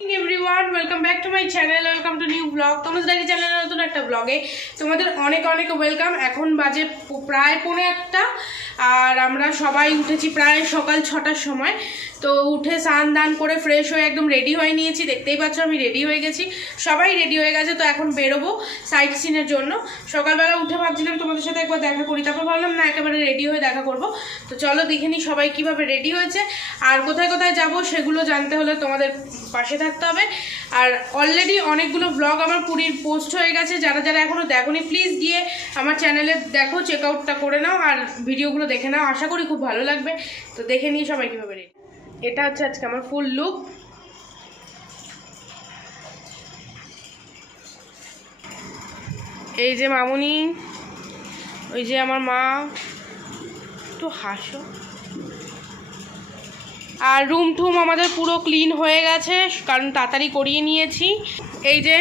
Everyone welcome back to my channel, welcome to new blog. তোমাদের diary চ্যানেলের নতুন একটা ব্লগে তোমাদের অনেক অনেক ওয়েলকাম। এখন বাজে প্রায় 1:45 আর আমরা সবাই উঠেছি প্রায় সকাল 6টার সময়। তো উঠে স্নান দান করে ফ্রেশ হয়ে একদম রেডি হয়ে নিয়েছি, দেখতেই পাচ্ছ আমি রেডি হয়ে গেছি, সবাই রেডি হয়ে গেছে। তো এখন বেরোবো সাইট সিনের জন্য। সকালবেলা উঠে ভাবছিলাম তোমাদের সাথে একবার দেখা করি, তারপর ভাবলাম না একেবারে রেডি হয়ে দেখা করব। তো চলো দেখে নিই সবাই কীভাবে রেডি হয়েছে আর কোথায় কোথায় যাব সেগুলো জানতে হলে তোমাদের পাশে থাকতে হবে। আর অলরেডি অনেকগুলো ব্লগ আমার পুরীর পোস্ট হয়ে গেছে, যারা যারা এখনও দেখোনি প্লিজ গিয়ে আমার চ্যানেলে দেখো, চেক আউটটা করে নাও আর ভিডিওগুলো দেখে নাও, আশা করি খুব ভালো লাগবে। তো দেখে নিয়ে সবাই কীভাবে রেডি। এটা হচ্ছে আজকে আমার ফুল লুক। এই যে মামুনি, ওই যে আমার মা, একটু হাসো। আর রুম টুম আমাদের পুরো ক্লিন হয়ে গেছে কারণ তাড়াতাড়ি করিয়ে নিয়েছি। এই যে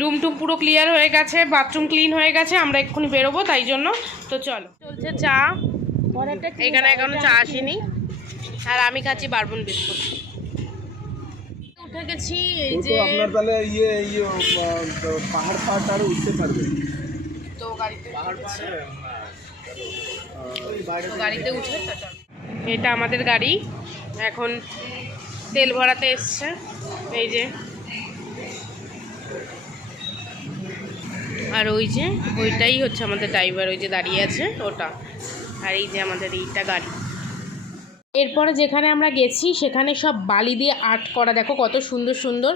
রুম টুম পুরো ক্লিয়ার হয়ে গেছে, বাথরুম ক্লিন হয়ে গেছে, আমরা এক্ষুনি বেরোবো তাই জন্য। তো চলো, চলছে চা, এখানে এখনো চা আসেনি আর আমি খাচ্ছি বারবন বিস্কুট। উঠে গেছি, এই যে আপনার তাহলে পাহাড় আরো উঠতে পারবে। তো গাড়িতে উঠে এটা আমাদের গাড়ি এখন তেল ভরাতে এসছে। এই যে আর ওই যে ওইটাই হচ্ছে আমাদের ড্রাইভার, ওই যে দাঁড়িয়ে আছে ওটা, আর এই যে আমাদের এইটা গাড়ি। এরপরে যেখানে আমরা গেছি সেখানে সব বালি দিয়ে আর্ট করা, দেখো কত সুন্দর সুন্দর,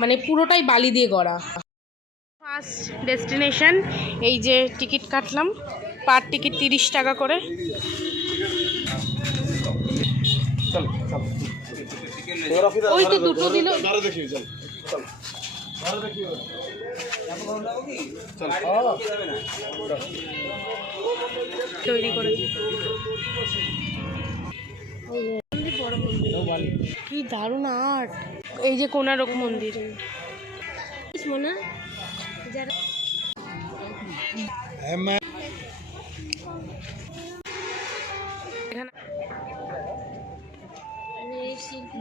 মানে পুরোটাই বালি দিয়ে করা। ফার্স্ট ডেস্টিনেশন, এই যে টিকিট কাটলাম, পার টিকিট 30 টাকা করে। ওই তো দুটো দিল, তৈরি করে কি দারুণ আর্ট। এই যে কোণারক মন্দির,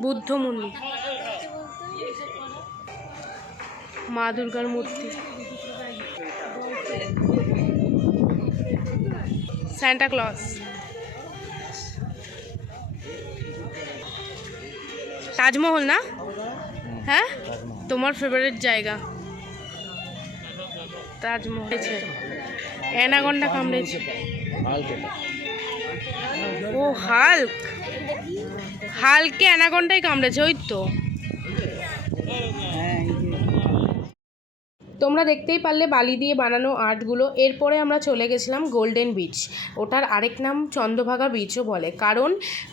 বুদ্ধ মন্দির, মা দুর্গার মূর্তি, সান্টা ক্লজ, তাজমহল না? হ্যাঁ, তোমার ফেভারিট জায়গা তাজমহল। অ্যানাকন্ডা কামড়েছে। ও হালকে অ্যানাকন্ডাই কামড়েছে, ওই তো। তোমরা দেখতেই পারলে বালি দিয়ে বানানো আর্টগুলো। এরপরে আমরা চলে গেছিলাম গোল্ডেন বিচ, ওটার আরেক নাম চন্দ্রভাগা বিচও বলে, কারণ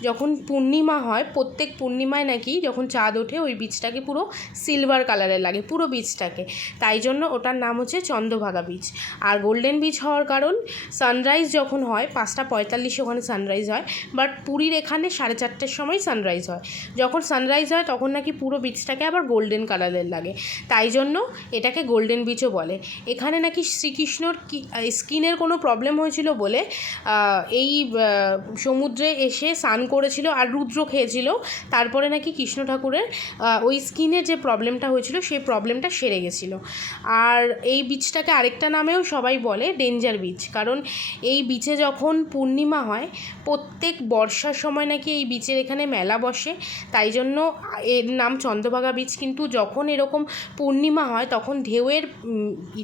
যখন পূর্ণিমা হয়, প্রত্যেক পূর্ণিমায় নাকি যখন চাঁদ ওঠে ওই বিচটাকে পুরো সিলভার কালারের লাগে, পুরো বিচটাকে, তাই জন্য ওটার নাম হচ্ছে চন্দ্রভাগা বিচ। আর গোল্ডেন বিচ হওয়ার কারণ সানরাইজ যখন হয় 5:45 ওখানে সানরাইজ হয়, বাট পুরীর এখানে 4:30 সময় সানরাইজ হয়। যখন সানরাইজ হয় তখন নাকি পুরো বিচটাকে আবার গোল্ডেন কালারের লাগে, তাই জন্য এটাকে গোল্ডেন বিচও বলে। এখানে নাকি শ্রীকৃষ্ণর স্কিনের কোনো প্রবলেম হয়েছিল বলে এই সমুদ্রে এসে স্নান করেছিল আর রুদ্র খেয়েছিল, তারপরে নাকি কৃষ্ণ ঠাকুরের ওই স্কিনের যে প্রবলেমটা হয়েছিল সেই প্রবলেমটা সেরে গেছিলো। আর এই বিচটাকে আরেকটা নামেও সবাই বলে ডেঞ্জার বিচ, কারণ এই বিচে যখন পূর্ণিমা হয়, প্রত্যেক বর্ষার সময় নাকি এই বিচের এখানে মেলা বসে, তাই জন্য এর নাম চন্দ্রভাগা বিচ। কিন্তু যখন এরকম পূর্ণিমা হয় তখন ঢেউয়ের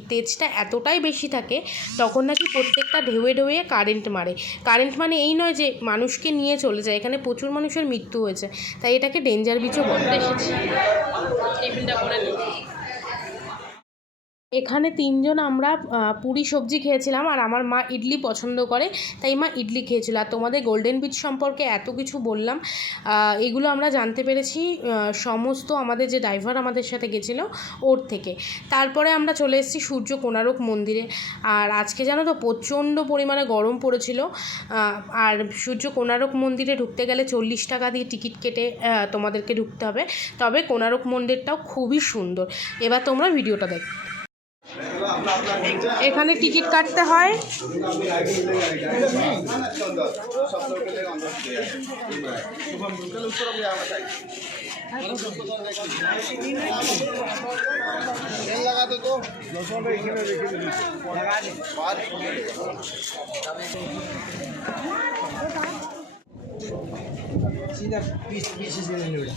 তেজটা এতটাই বেশি থাকে, তখন নাকি প্রত্যেকটা ঢেউয়ে ঢেউয়ে কারেন্ট মারে। কারেন্ট মানে এই নয় যে মানুষকে নিয়ে চলে যায়, এখানে প্রচুর মানুষের মৃত্যু হয়েছে, তাই এটাকে ডেঞ্জার বিচও বলতে এসেছি। এখানে 3 জন আমরা পুরি সবজি খেয়েছিলাম, আর আমার মা ইডলি পছন্দ করে তাই মা ইডলি খেয়েছিল। আর তোমাদের গোল্ডেন বিচ সম্পর্কে এত কিছু বললাম, এগুলো আমরা জানতে পেরেছি সমস্ত আমাদের যে ড্রাইভার আমাদের সাথে গেছিলো ওর থেকে। তারপরে আমরা চলে এসেছি সূর্য কোণারক মন্দিরে। আর আজকে জানো তো প্রচণ্ড পরিমাণে গরম পড়েছিল, আর সূর্য কোণারক মন্দিরে ঢুকতে গেলে 40 টাকা দিয়ে টিকিট কেটে তোমাদেরকে ঢুকতে হবে। তবে কোণারক মন্দিরটাও খুবই সুন্দর। এবার তোমরা ভিডিওটা দেখো। এখানে টিকিট কাটতে হয়। सीधा पीछे से नहीं उड़ा।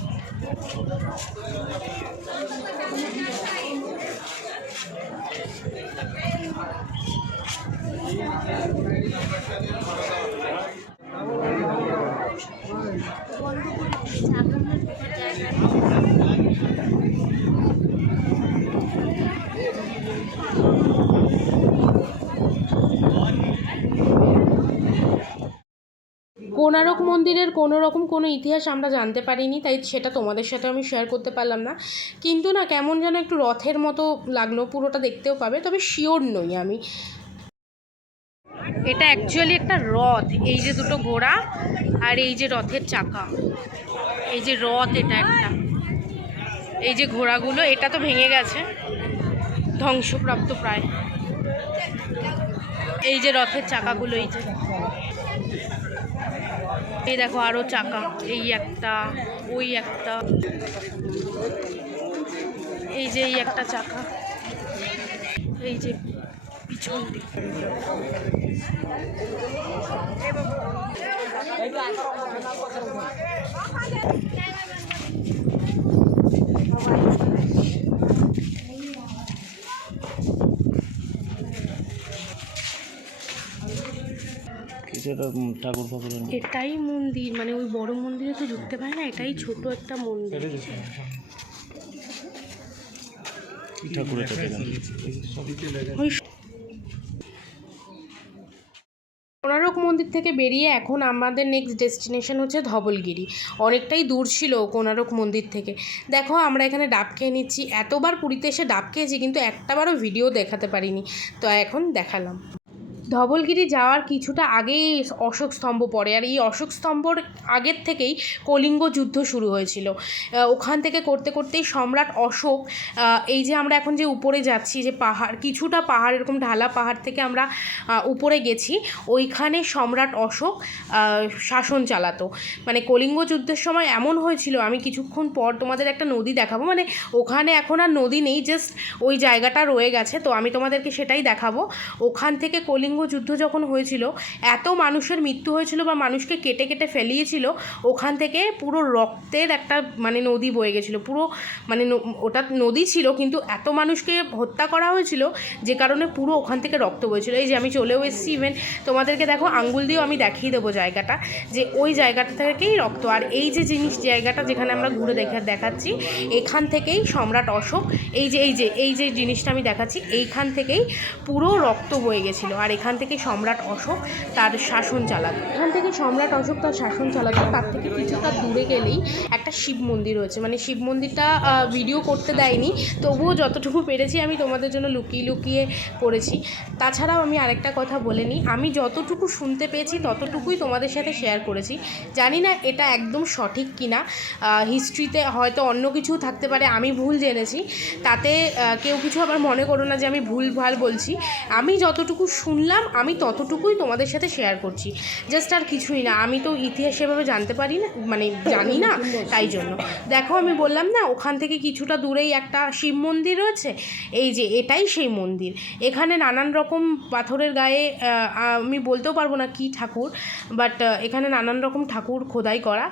কোণারক মন্দিরের কোনো রকম কোনো ইতিহাস আমরা জানতে পারিনি, তাই সেটা তোমাদের সাথে আমি শেয়ার করতে পারলাম না। কিন্তু না, কেমন যেন একটু রথের মতো লাগলো, পুরোটা দেখতেও পাবে, তবে শিওর নই আমি। এটা অ্যাকচুয়ালি একটা রথ, এই যে দুটো ঘোড়া আর এই যে রথের চাকা, এই যে রথ, এটা একটা, এই যে ঘোড়াগুলো, এটা তো ভেঙে গেছে, ধ্বংসপ্রাপ্ত প্রায়। এই যে রথের চাকাগুলো, এই দেখো আরো চাকা, এই একটা, ওই একটা, এই যে এই একটা চাকা, এই যে পিছন দিক। এটাই মন্দির, মানে ওই বড় মন্দিরে তো ঢুকতে পারে না, এটাই ছোট একটা মন্দির। কোণারক মন্দির থেকে বেরিয়ে এখন আমাদের নেক্সট ডেস্টিনেশন হচ্ছে ধবলগিরি। অনেকটাই দূর ছিল কোণারক মন্দির থেকে। দেখো আমরা এখানে ডাব খেয়ে নিচ্ছি, এতবার পুরীতে এসে ডাব খেয়েছি কিন্তু একটাবারও ভিডিও দেখাতে পারিনি, তো এখন দেখালাম। ধবলগিরি যাওয়ার কিছুটা আগেই অশোক স্তম্ভ পড়ে, আর এই অশোক স্তম্ভর আগের থেকেই কলিঙ্গ যুদ্ধ শুরু হয়েছিল। ওখান থেকে করতে করতেই সম্রাট অশোক, এই যে আমরা এখন যে উপরে যাচ্ছি, যে পাহাড়, কিছুটা পাহাড়, এরকম ঢালা পাহাড় থেকে আমরা উপরে গেছি, ওইখানে সম্রাট অশোক শাসন চালাতো। মানে কলিঙ্গ যুদ্ধের সময় এমন হয়েছিল, আমি কিছুক্ষণ পর তোমাদের একটা নদী দেখাবো, মানে ওখানে এখন আর নদী নেই, জাস্ট ওই জায়গাটা রয়ে গেছে, তো আমি তোমাদেরকে সেটাই দেখাবো। ওখান থেকে কলিঙ্গ যুদ্ধ যখন হয়েছিল, এত মানুষের মৃত্যু হয়েছিল বা মানুষকে কেটে কেটে ফেলিয়েছিল, ওখান থেকে পুরো রক্তের একটা মানে নদী বয়ে গেছিলো, পুরো মানে ওটা নদী ছিল কিন্তু এত মানুষকে হত্যা করা হয়েছিল যে কারণে পুরো ওখান থেকে রক্ত বয়েছিল। এই যে আমি চলেও এসেছি, ইভেন তোমাদেরকে দেখো আঙ্গুল দিয়েও আমি দেখিয়ে দেবো জায়গাটা, যে ওই জায়গাটা থেকেই রক্ত। আর এই যে জায়গাটা যেখানে আমরা ঘুরে দেখাচ্ছি, এখান থেকেই সম্রাট অশোক, এই যে জিনিসটা আমি দেখাচ্ছি, এইখান থেকেই পুরো রক্ত বয়ে গেছিলো। আর এখান থেকে সম্রাট অশোক তার শাসন চালাতো, তার থেকে কিছুটা দূরে গেলেই একটা শিব মন্দির রয়েছে। মানে শিব মন্দিরটা ভিডিও করতে দেয়নি, তবুও যতটুকু পেরেছি আমি তোমাদের জন্য লুকিয়ে লুকিয়ে করেছি। তাছাড়াও আমি আরেকটা কথা বলে নিই, আমি যতটুকু শুনতে পেয়েছি ততটুকুই তোমাদের সাথে শেয়ার করেছি। জানি না এটা একদম সঠিক কিনা, হিস্ট্রিতে হয়তো অন্য কিছু থাকতে পারে, আমি ভুল জেনেছি, তাতে কেউ কিছু আবার মনে করো না যে আমি ভুলভাল বলছি। আমি যতটুকু শুনলাম আমি ততটুকুই তোমাদের সাথে শেয়ার করছি, জাস্ট আর কিছুই না। আমি তো ইতিহাস সেভাবে জানতে পারি না, মানে জানি না, তাই জন্য। দেখো আমি বললাম না, ওখান থেকে কিছুটা দূরেই একটা শিব মন্দির রয়েছে, এই যে এটাই সেই মন্দির। এখানে নানান রকম পাথরের গায়ে, আমি বলতেও পারবো না কি ঠাকুর, বাট এখানে নানান রকম ঠাকুর খোদাই করা।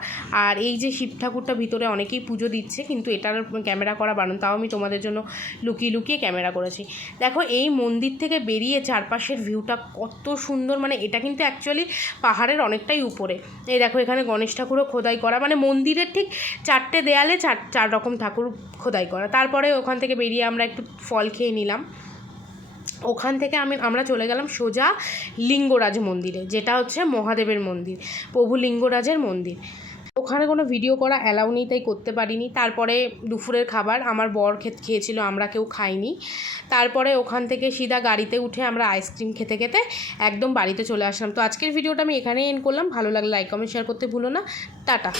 আর এই যে শিব ঠাকুরটা ভিতরে অনেকেই পুজো দিচ্ছে, কিন্তু এটার ক্যামেরা করা বারণ, তাও আমি তোমাদের জন্য লুকিয়ে লুকিয়ে ক্যামেরা করেছি। দেখো এই মন্দির থেকে বেরিয়ে চারপাশের ভিউটা কত সুন্দর, মানে এটা কিন্তু অ্যাকচুয়ালি পাহাড়ের অনেকটাই উপরে। এই দেখো এখানে গণেশ ঠাকুরও খোদাই করা, মানে মন্দিরের ঠিক চারটে দেয়ালে চার রকম ঠাকুর খোদাই করা। তারপরে ওখান থেকে বেরিয়ে আমরা একটু ফল খেয়ে নিলাম। ওখান থেকে আমরা চলে গেলাম সোজা লিঙ্গরাজ মন্দিরে, যেটা হচ্ছে মহাদেবের মন্দির, প্রভু লিঙ্গরাজের মন্দির। ওখানে কোনো ভিডিও করা অ্যালাউ নেই, তাই করতে পারিনি। তারপরে দুপুরের খাবার আমার বর খেয়েছিল, আমরা কেউ খাইনি। তারপরে ওখান থেকে সিধা গাড়িতে উঠে আমরা আইসক্রিম খেতে খেতে একদম বাড়িতে চলে আসলাম। তো আজকের ভিডিওটা আমি এখানেই এন্ড করলাম। ভালো লাগলে লাইক কমেন্ট শেয়ার করতে ভুলো না। টাটা।